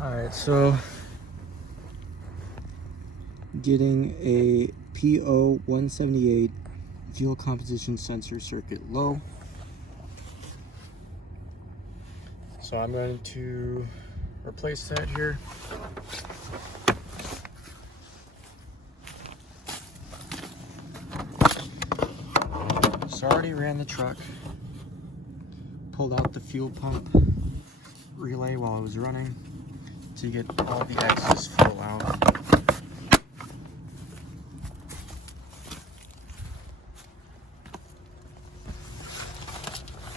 Alright, so getting a P0178 fuel composition sensor circuit low. So I'm going to replace that here. So I already ran the truck, pulled out the fuel pump relay while I was running to get all the excess fuel out.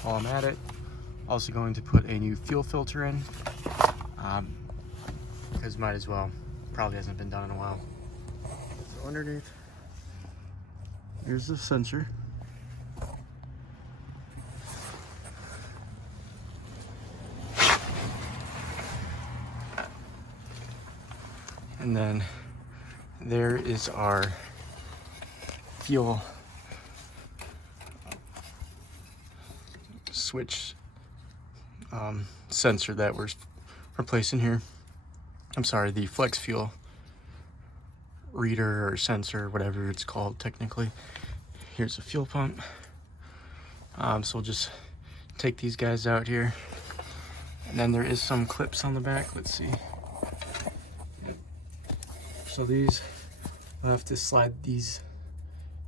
While I'm at it, also going to put a new fuel filter in, because might as well, probably hasn't been done in a while. So underneath, here's the sensor. And then there is our fuel switch sensor that we're replacing here. I'm sorry, the flex fuel reader or sensor, whatever it's called technically. Here's a fuel pump. So we'll just take these guys out here. And then there is some clips on the back. Let's see. So these, I'll have to slide these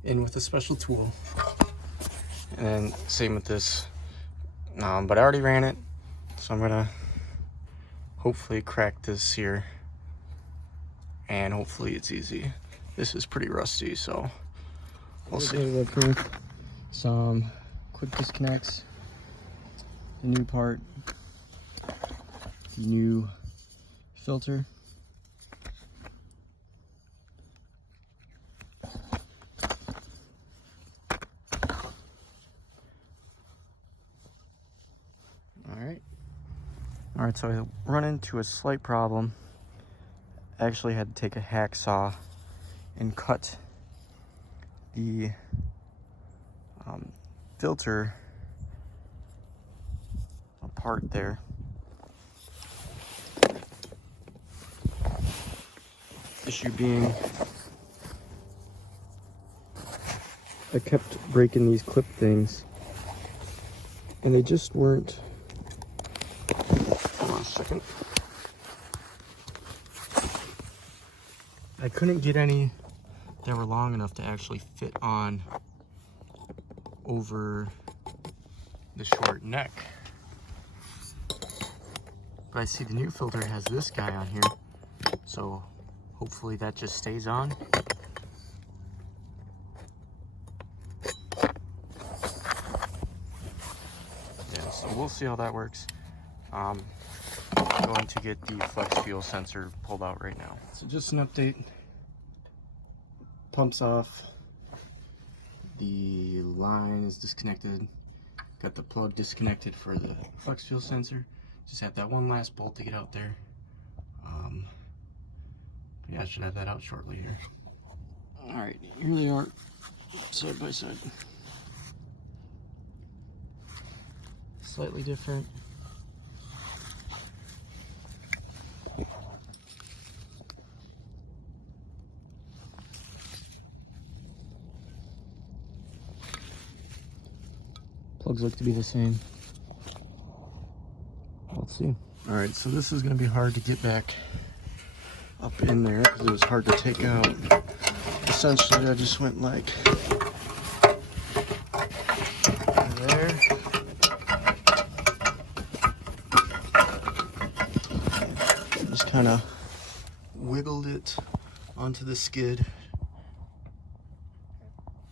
in with a special tool. And then same with this. But I already ran it, so I'm gonna hopefully crack this here. And hopefully it's easy. This is pretty rusty, so we'll see. Some quick disconnects, the new part, the new filter. All right, so I run into a slight problem. I actually had to take a hacksaw and cut the filter apart there. Issue being, I kept breaking these clip things and they just weren't. Hold on a second. I couldn't get any that were long enough to actually fit on over the short neck. But I see the new filter has this guy on here, so hopefully that just stays on. Yeah, so we'll see how that works. I'm going to get the flex fuel sensor pulled out right now. So just an update. Pump's off. The line is disconnected. Got the plug disconnected for the flex fuel sensor. Just had that one last bolt to get out there. Yeah, I should have that out shortly here. Alright, here they are, side by side. Slightly different. Plugs look to be the same. Let's see. All right, so this is gonna be hard to get back up in there because it was hard to take out. Essentially, I just went like there. Just kind of wiggled it onto the skid,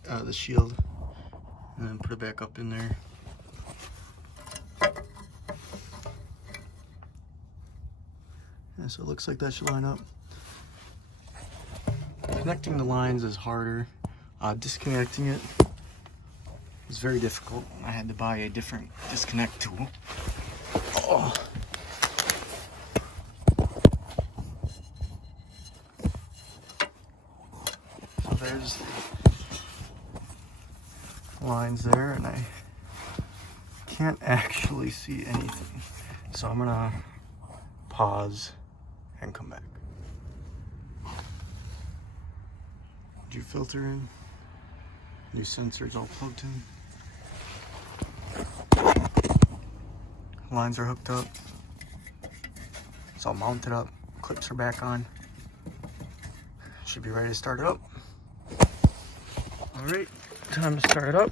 the shield, and then put it back up in there. Yeah, so it looks like that should line up. Connecting the lines is harder. Disconnecting it is very difficult. I had to buy a different disconnect tool. Oh. So there's the lines there, and I can't actually see anything. So I'm gonna pause and come back. New filter in, new sensors all plugged in. Lines are hooked up. It's all mounted up. Clips are back on. Should be ready to start it up. All right, time to start it up.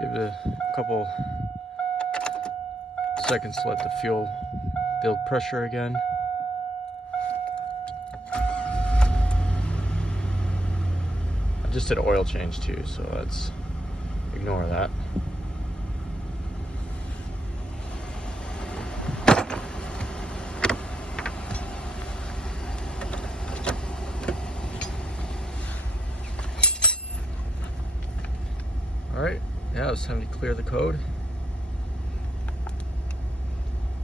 Give it a couple seconds to let the fuel build pressure again. I just did an oil change too, so let's ignore that. All right. Yeah, it's time to clear the code.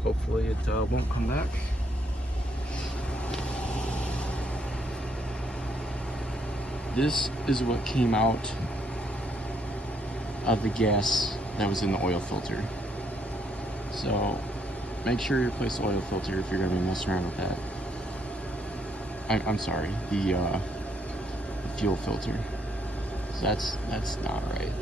Hopefully it won't come back. This is what came out of the gas that was in the oil filter. So make sure you replace the oil filter if you're gonna be messing around with that. I'm sorry, the fuel filter. So that's not right.